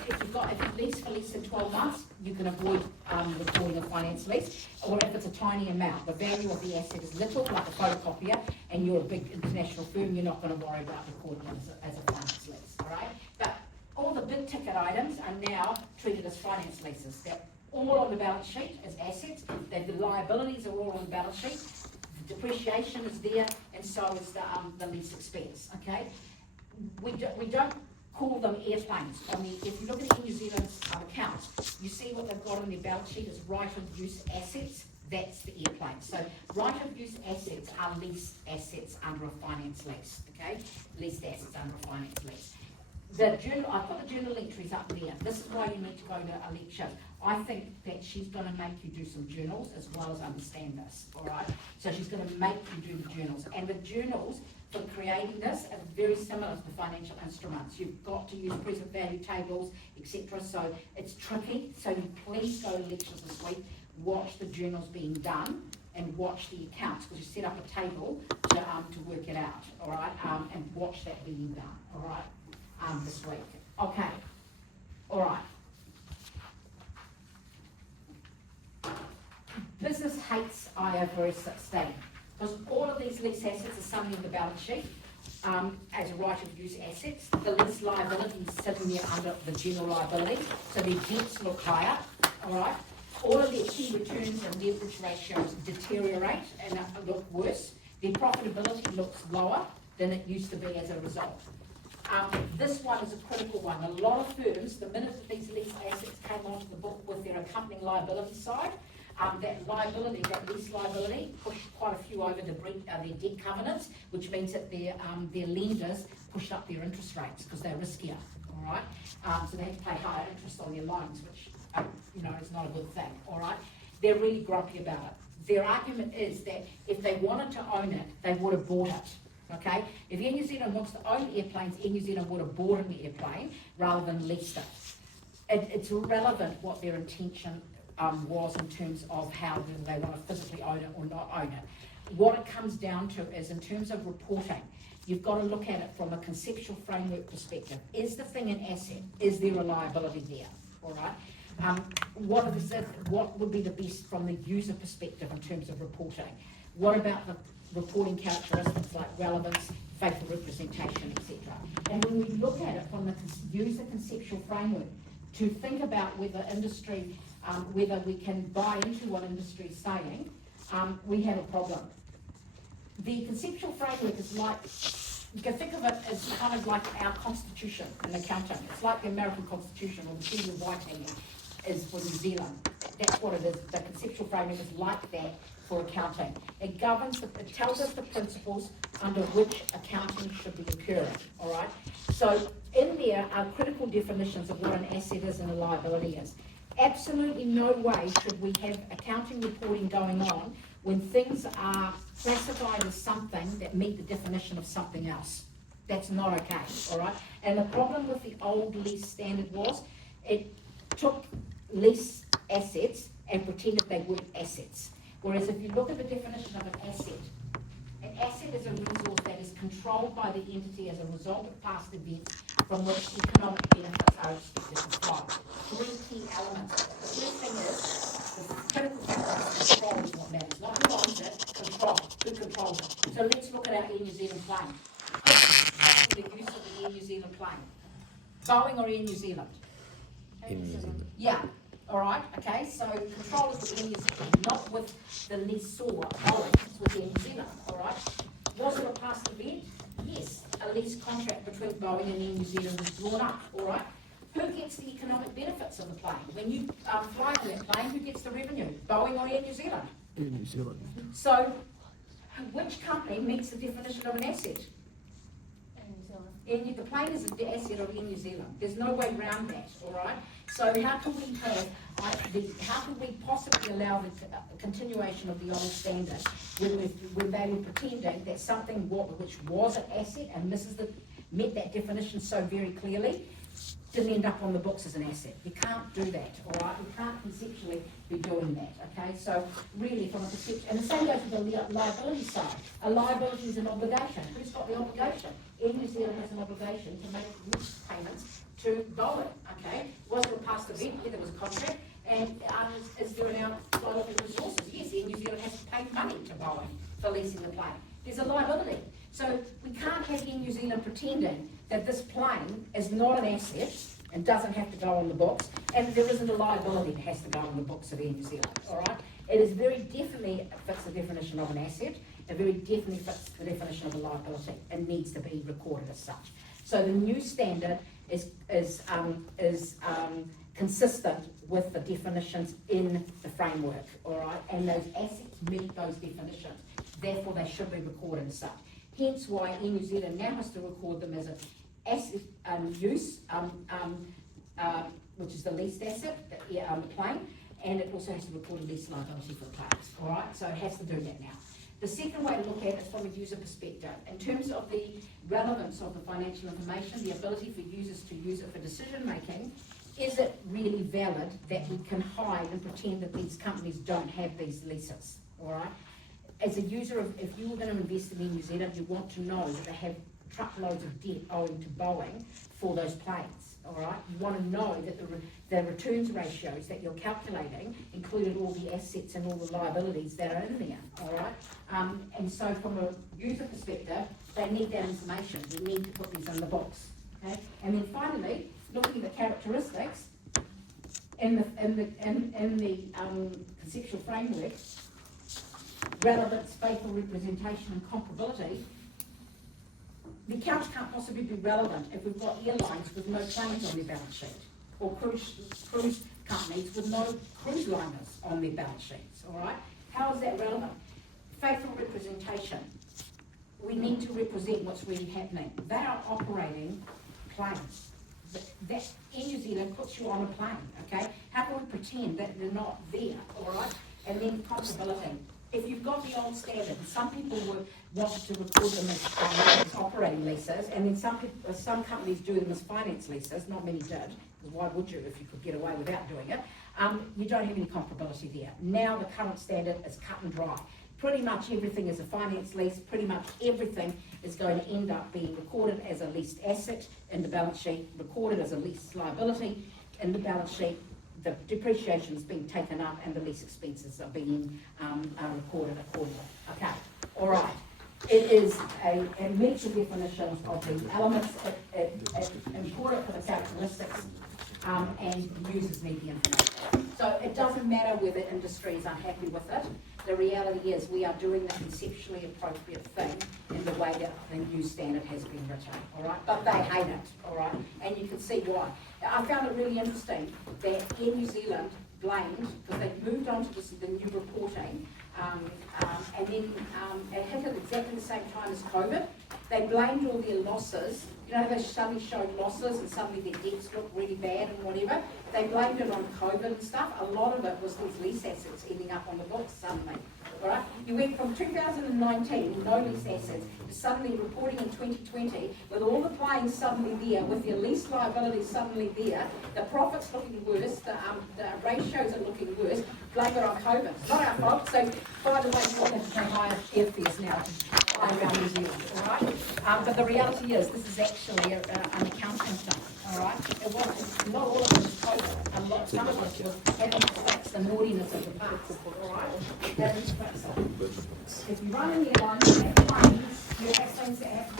If you lease for less than 12 months, you can avoid recording a finance lease. Or if it's a tiny amount, the value of the asset is little, like a photocopier, and you're a big international firm, you're not going to worry about recording it as a finance lease. All right? But all the big ticket items are now treated as finance leases. They're all on the balance sheet as assets. The liabilities are all on the balance sheet. The depreciation is there, and so is the lease expense. Okay, we don't call them airplanes. If you look at New Zealand's accounts, you see what they've got on their balance sheet is right of use assets. That's the airplane. So right of use assets are leased assets under a finance lease. Okay, leased assets under a finance lease. The journal, I put the journal entries up there. This is why you need to go to a lecture. I think that she's going to make you do some journals as well as understand this, all right? So she's going to make you do the journals. And the journals for creating this are very similar to the financial instruments. You've got to use present value tables, etc. So it's tricky. So you please go to lectures this week, watch the journals being done, and watch the accounts, because you set up a table to work it out, all right? And watch that being done, all right? This week. Okay. All right. Business hates IFRS 16 because all of these lease assets are suddenly in the balance sheet as a right of use assets. The lease liability is sitting there under the general liability, so their debts look higher. All right. All of their key returns and leverage ratios deteriorate and look worse. Their profitability looks lower than it used to be as a result. This one is a critical one. A lot of firms, the minute that these lease assets came onto the book with their accompanying liability side, that lease liability, pushed quite a few over to breach their debt covenants, which means that their lenders pushed up their interest rates because they're riskier. All right, so they have to pay higher interest on their loans, which is not a good thing. All right, they're really grumpy about it. Their argument is that if they wanted to own it, they would have bought it. Okay, if Air New Zealand wants to own airplanes, Air New Zealand would have bought an airplane rather than leased it. It's irrelevant what their intention was in terms of how they want to physically own it or not own it. What it comes down to is in terms of reporting, you've got to look at it from a conceptual framework perspective. Is the thing an asset? Is there a liability there? All right. What would be the best from the user perspective in terms of reporting? What about the reporting characteristics like relevance, faithful representation, etc. And when we look at it from the user conceptual framework to think about whether industry, whether we can buy into what industry is saying, we have a problem. The conceptual framework is like, you can think of it as kind of like our constitution in accounting. It's like the American Constitution or the Treaty of Waitangi is for New Zealand. That's what it is. The conceptual framework is like that for accounting. It governs, it tells us the principles under which accounting should be occurring, all right? So in there are critical definitions of what an asset is and a liability is. Absolutely no way should we have accounting reporting going on when things are classified as something that meet the definition of something else. That's not okay, all right? And the problem with the old lease standard was it took lease assets and pretended they were assets. Whereas if you look at the definition of an asset is a resource that is controlled by the entity as a result of past events from which economic benefits are expected to flow. Three key elements. The first thing is the critical license. Control is what matters, not who owns it, control, who controls it. So let's look at our Air New Zealand plane. The use of the Air New Zealand plane. Boeing or Air New Zealand? Air New Zealand. Yeah, all right, okay, so control is with Air New Zealand, not with the lessor, Boeing, it's with Air New Zealand, all right? Was it a past event? Yes, a lease contract between Boeing and Air New Zealand was drawn up, all right? Who gets the economic benefits of the plane? When you fly on that plane, who gets the revenue? Boeing or Air New Zealand? In New Zealand. So, which company meets the definition of an asset? Air New Zealand. The plane is an asset of Air New Zealand. There's no way around that, all right? So how can we how can we possibly allow the continuation of the old standard when they were pretending that something which was an asset and met that definition so very clearly, didn't end up on the books as an asset. You can't do that, all right? You can't conceptually be doing that, okay? So really from a perspective, and the same goes with the liability side. A liability is an obligation. Who's got the obligation? Air New Zealand has an obligation to make risk payments to Boeing, okay? Was it a past event? Yeah, there was a contract. And is there an outflow of resources? Yes, Air New Zealand has to pay money to Boeing for leasing the plane. There's a liability. So we can't have Air New Zealand pretending that this plane is not an asset and doesn't have to go on the books, and there isn't a liability that has to go on the books of Air New Zealand, all right? It is very definitely fits the definition of an asset, it very definitely fits the definition of a liability and needs to be recorded as such. So the new standard is consistent with the definitions in the framework, all right? And those assets meet those definitions, therefore they should be recorded as such. Hence why Air New Zealand now has to record them as an asset use, which is the leased asset, the plane, and it also has to record a lease liability for the planes, all right? So it has to do that now. The second way to look at it is from a user perspective. In terms of the relevance of the financial information, the ability for users to use it for decision making, is it really valid that we can hide and pretend that these companies don't have these leases, all right? As a user, if you were going to invest in New Zealand, you want to know that they have truckloads of debt owing to Boeing for those planes, all right? You want to know that the returns ratios that you're calculating included all the assets and all the liabilities that are in there, all right? And so from a user perspective, they need that information. We need to put these in the books, okay? And then finally, looking at the characteristics in the conceptual framework, relevance, faithful representation and comparability, the accounts can't possibly be relevant if we've got airlines with no planes on their balance sheet, or cruise companies with no cruise liners on their balance sheets, all right? How is that relevant? Faithful representation. We need to represent what's really happening. They are operating planes. That Air New Zealand puts you on a plane, okay? How can we pretend that they're not there, all right? And then comparability. If you've got the old standard, and some people wanted to record them as operating leases, and then some companies do them as finance leases, not many did, because why would you if you could get away without doing it? You don't have any comparability there. Now the current standard is cut and dry. Pretty much everything is a finance lease, pretty much everything is going to end up being recorded as a leased asset in the balance sheet, recorded as a lease liability in the balance sheet. The depreciation is being taken up and the lease expenses are being recorded accordingly. Okay, all right. It meets the definitions of the elements, it's important for the characteristics, and the users need the information. So it doesn't matter whether industry is unhappy with it. The reality is we are doing the conceptually appropriate thing in the way that the new standard has been written, all right? But they hate it, all right? And you can see why. I found it really interesting that Air New Zealand blamed, because they moved on to the new reporting, and then it hit at exactly the same time as COVID. They blamed all their losses. You know how they suddenly showed losses and suddenly their debts looked really bad and whatever? They blamed it on COVID and stuff. A lot of it was these lease assets ending up on the books suddenly. All right? You went from 2019, no lease assets, to suddenly reporting in 2020 with all the planes suddenly there, with their lease liabilities suddenly there, the profits looking worse, the ratios are looking worse. Blame it on COVID. It's not our fault. So, by the way, we're going to pay higher airfares now to fly around New Zealand. All right? But the reality is, this is actually an accounting thing. All right? It wasn't, not all of it was COVID. A some of us was having to fix the naughtiness of the past, alright? That is fix it. If you run in the airline, you have planes, you have things that have to